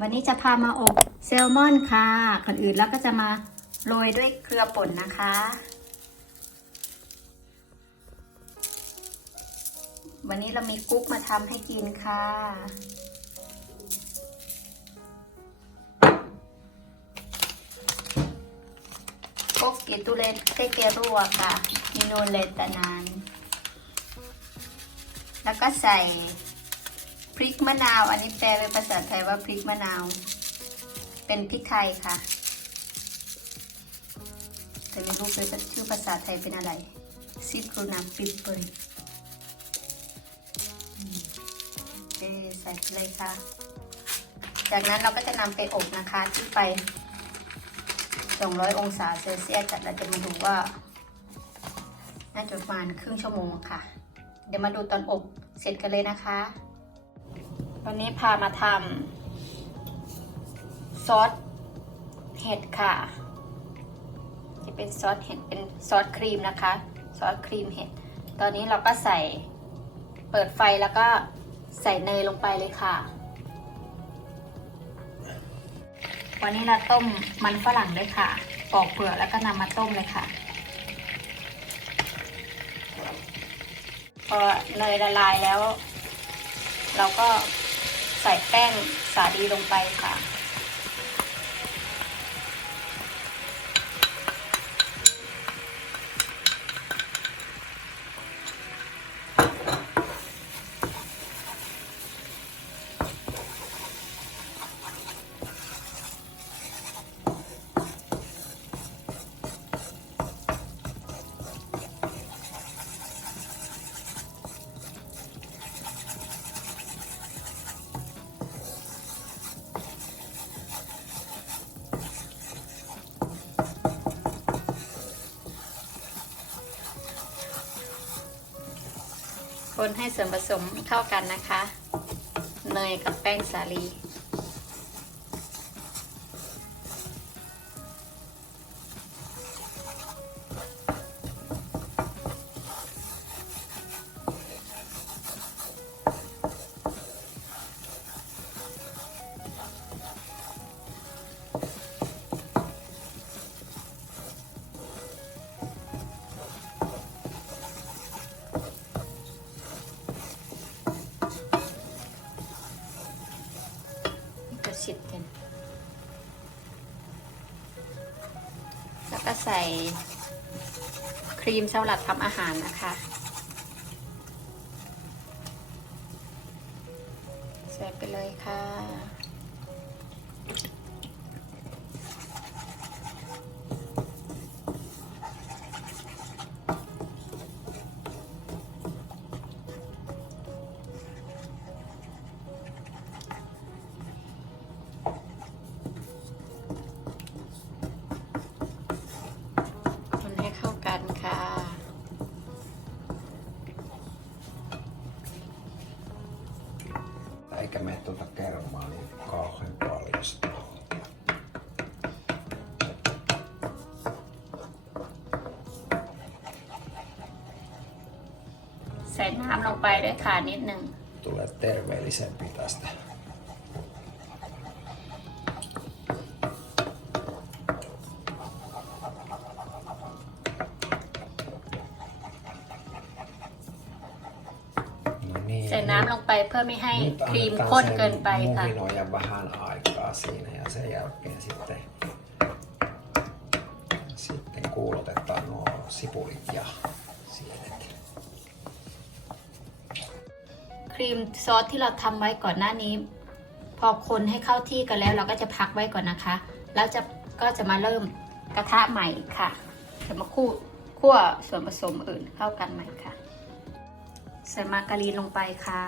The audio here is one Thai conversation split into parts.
วันนี้จะพามาอบแซลมอนค่ะก่อนอื่นแล้วก็จะมาโรยด้วยเกลือป่นนะคะ วันนี้เรามีกุ๊กมาทำให้กินค่ะ Kokki tulee tekee ruokaa minulle tänään. แล้วก็ใส่ พริกมะนาว อันนี้แปลเป็นภาษาไทยว่าพริกมะนาว เป็นพริกไทยค่ะ แต่ไม่รู้เป็นชื่อภาษาไทยเป็นอะไรซิปรูนาปิปเปอร์โอเคใส่ไปเลยค่ะ จากนั้นเราก็จะนำไปอบนะคะที่ไฟ200 องศาเซลเซียสจัดเราจะมาดูว่า น่าจะประมาณครึ่งชั่วโมงค่ะ เดี๋ยวมาดูตอนอบเสร็จกันเลยนะคะ วันนี้พามาทำซอสเห็ดค่ะจะเป็นซอสเห็ดเป็นซอสครีมนะคะซอสครีมเห็ด ตอนนี้เราก็ใส่เปิดไฟแล้วก็ใส่เนยลงไปเลยค่ะ วันนี้เราต้มมันฝรั่งด้วยค่ะ ปอกเปลือกแล้วก็นำมาต้มเลยค่ะ พอเนยละลายแล้ว เราก็ ใส่แป้งสาลีลงไปค่ะ คนให้ส่วนผสมเข้ากันนะคะ เนยกับแป้งสาลี ใส่ครีมสำหรับทำอาหารนะคะ ใส่ไปเลยค่ะ Eikä mene tuota kermaa niin kauhean paljasta. ใส่น้ำลงไปด้วยค่ะนิดหนึ่ง Tulee terveellisempi tästä. อไม่ให้ nyt ครีม annetaan ข้น sen เกินไปค่ะ muhinoida vähän aikaa siinä ja sen jälkeen sitten, sitten kuulotetaan nuo sipulit ja sienet. ครีมซอสที่เราทำไว้ก่อนหน้านี้ พอคนให้เข้าที่กันแล้วเราก็จะพักไว้ก่อนนะคะ แล้วจะก็จะมาเริ่มกระทะใหม่ค่ะจะมาคู่คั่วส่วนผสมอื่นเข้ากันใหม่ค่ะ ใส่มาการีนลงไปค่ะ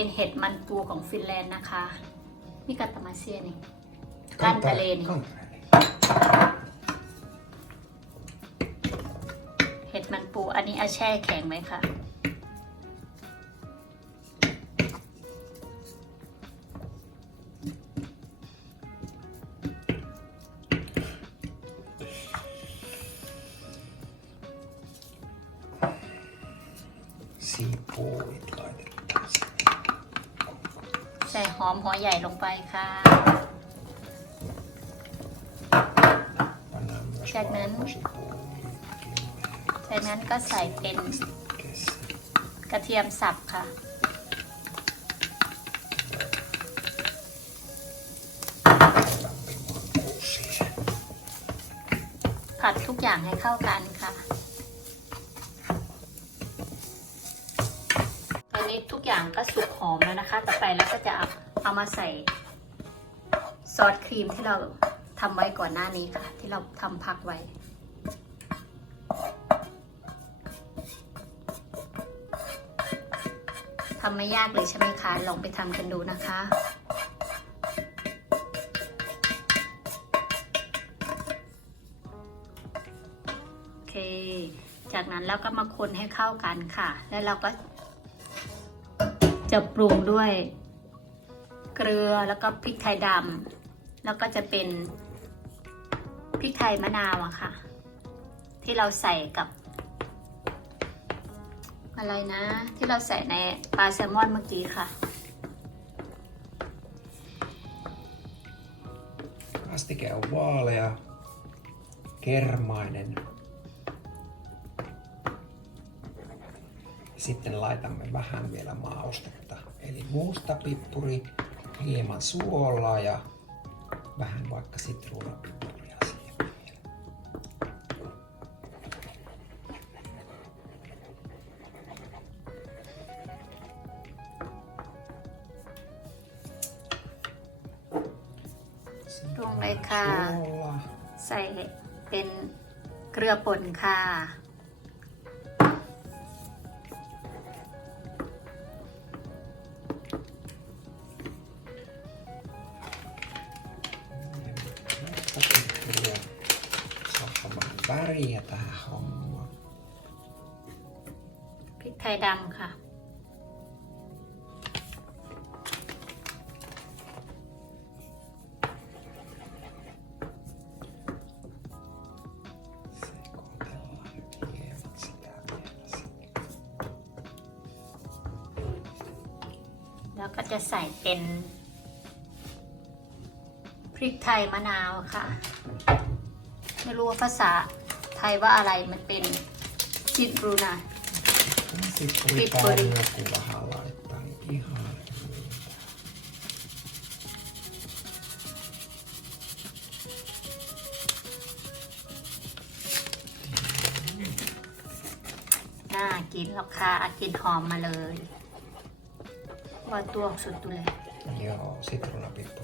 เป็นเห็ดมันปูของฟินแลนด์นะคะนี่กัตตามาเซียนี่กั้นทะเลนี่ Kantarelli. เห็ดมันปู อันนี้เอาแช่แข็งไหมคะ ใส่หอมหัวใหญ่ลงไปค่ะ Pannaan myös Käden. valkosipulia, kimmeä, จากนั้นก็ใส่เป็นกระเทียมสับค่ะ ผัดทุกอย่างให้เข้ากันค่ะ ตอนนี้ทุกอย่างก็สุก หอมแล้วนะคะ ต่อไปแล้วก็จะเอาเอามาใส่ซอสครีมที่เราทำไว้ก่อนหน้านี้ค่ะ ที่เราทำพักไว้ ทำไม่ยากเลยใช่ไหมคะ ลองไปทำกันดูนะคะโอเคจากนั้นเราก็มาคนให้เข้ากันค่ะ แล้วเราก็ จะปรุงด้วยเกลือแล้วก็พริกไทยดำแล้วก็จะเป็นพริกไทยมะนาวอะค่ะ ที่เราใส่กับ อะไรนะ ที่เราใส่ในปลาแซลมอนเมื่อกี้ค่ะ Kastike on vaalea, kermainen. Sitten laitamme vähän vielä maustetta. Eli mustapippuri, hieman suolaa ja vähän vaikka sitruunapippuria siihen vielä. Sitten Tuon vähän leikkaa. suolaa. ใส่เป็นเกลือป่นค่ะ saamaan väriä tähän hommaan. พริกไทยดำค่ะ Sekoitellaan nyt hieman sitä vielä sinne. แล้วก็จะใส่เป็น พริกไทยมะนาวค่ะ ไม่รู้ว่าภาษาไทยว่าอะไรมันเป็นซิตรูนา Sippuri Pippuri. päälle joku vähän laittaa niin ihan hyvin. น่ากินแล้วค่ะกลินหอมมาเลยว่าตัวสุดตัวเลย Joo, sitruunapippuri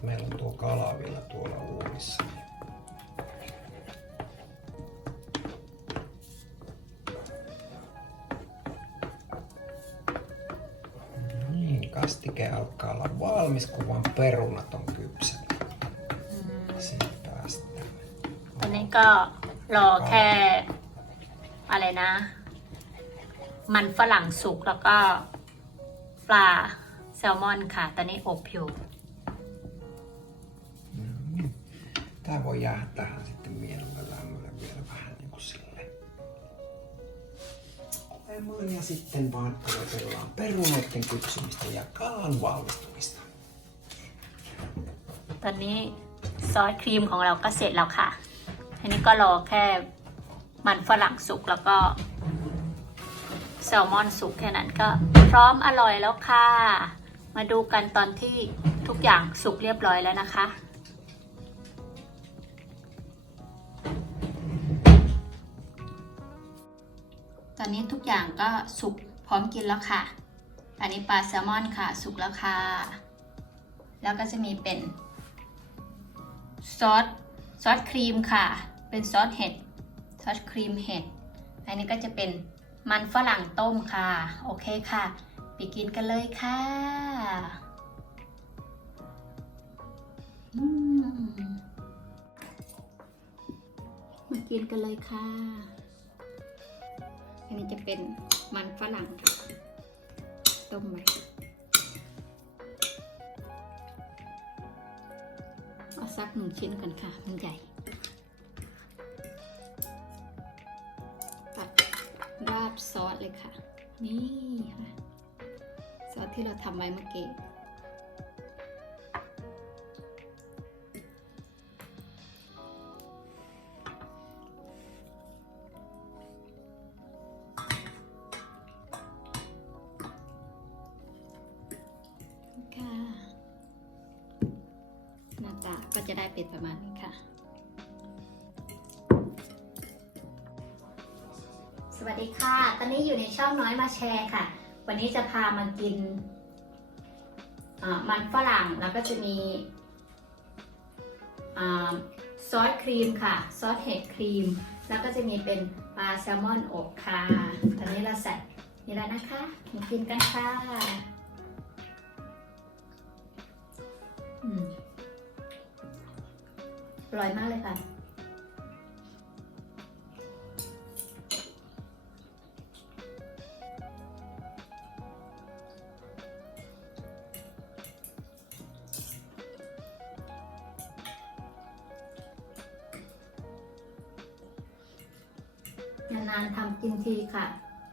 Sitten meillä on tuo kala vielä tuolla uunissa. Niin, kastike alkaa olla valmis, kun vaan perunat on kypsät. Siitä päästään. ตอนนี้ก็รอแค่อะไรนะ มันฝรั่งสุกแล้วก็ปลาแซลมอนค่ะ ตอนนี้อบอยู่ Tää voi jäädä tähän sitten mielellä lämmöllä vielä vähän niin kuin sille. Olemaan ja sitten vaan odotellaan perunoiden kypsymistä ja kalan valmistumista. ตอนนี้ซอสครีมของเราก็เสร็จแล้วค่ะ ทีนี้ก็รอแค่มันฝรั่งสุกแล้วก็แซลมอนสุกแค่นั้นก็พร้อมอร่อยแล้วค่ะ มาดูกันตอนที่ทุกอย่างสุกเรียบร้อยแล้วนะคะ นี้ทุกอย่างก็สุกพร้อมกินแล้วค่ะ อันนี้ปลาแซลมอนค่ะ สุกแล้วค่ะ แล้วก็จะมีเป็นซอสซอสครีมค่ะ เป็นซอสเห็ดซอสครีมเห็ด อันนี้ก็จะเป็นมันฝรั่งต้มค่ะ โอเคค่ะ ไปกินกันเลยค่ะมากินกันเลยค่ะ อันนี้จะเป็นมันฝรั่งค่ะต้มไว้เอาสักหนึ่งชิ้นกันค่ะ มันใหญ่ตักราดซอสเลยค่ะ นี่ค่ะ ซอสที่เราทำไว้เมื่อกี้ จะได้เป็นประมาณนี้ค่ะ สวัสดีค่ะ ตอนนี้อยู่ในช่องน้อยมาแชร์ค่ะ วันนี้จะพามากินมันฝรั่งแล้วก็จะมีอ่าซอสครีมค่ะ ซอสเห็ดครีม แล้วก็จะมีเป็นปลาแซลมอนอบค่ะ ตอนนี้เราใส่นี่แล้วนะคะมากินกันค่ะ อร่อยมากเลยค่ะ นานๆทำกินทีค่ะ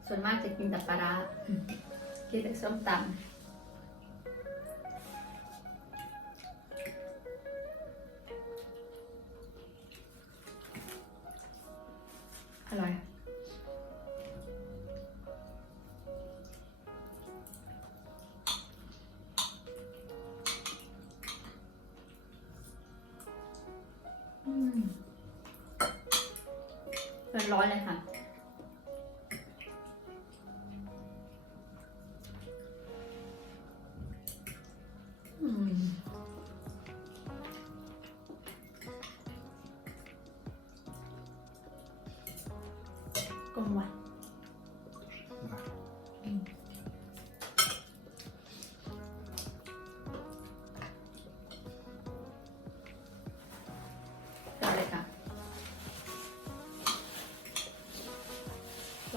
ส่วนมากจะกินแต่ปลาร้ากินแต่ส้มตำ ร้อนเลยค่ะ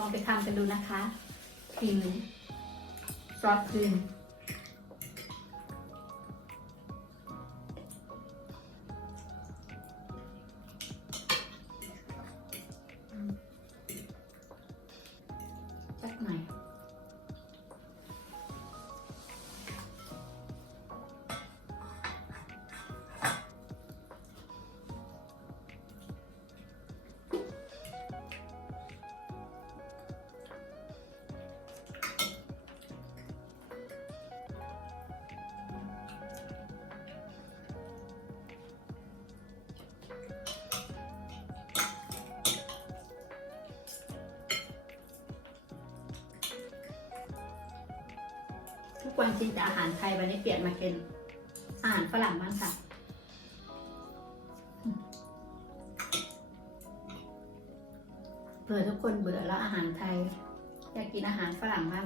ลองไปทำกันดูนะคะครีมซอสครีม ทุกวันกิงแต่อาหารไทยวันนี้เปลี่ยนมาเป็นอาหารฝรั่งบ้างค่ะ เผื่อทุกคนเบื่อแล้วอาหารไทยอยากกินอาหารฝรั่งบ้าง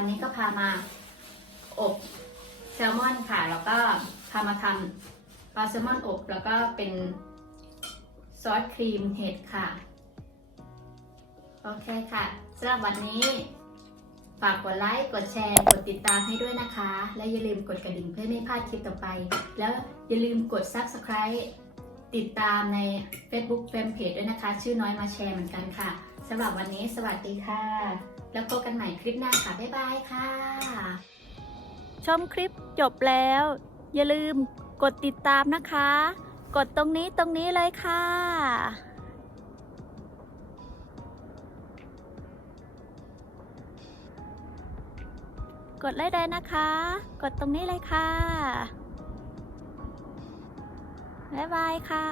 วันนี้ก็พามาอบแซลมอนค่ะ แล้วก็พามาทำปลาแซลมอนอบ แล้วก็เป็นซอสครีมเห็ดค่ะ โอเคค่ะสำหรับวันนี้ ฝากกดไลค์ กดแชร์ กดติดตามให้ด้วยนะคะ และอย่าลืมกดกระดิ่งเพื่อไม่พลาดคลิปต่อไป แล้วอย่าลืมกด Subscribe ติดตามใน Facebook Fanpage ด้วยนะคะ ชื่อน้อยมาแชร์เหมือนกันค่ะสำหรับวันนี้สวัสดีค่ะ แล้วพบกันใหม่คลิปหน้าค่ะ บ๊ายบายค่ะ ชมคลิปจบแล้ว อย่าลืมกดติดตามนะคะ กดตรงนี้ตรงนี้เลยค่ะกดเลยได้นะคะ กดตรงนี้เลยค่ะ บ๊ายบายค่ะ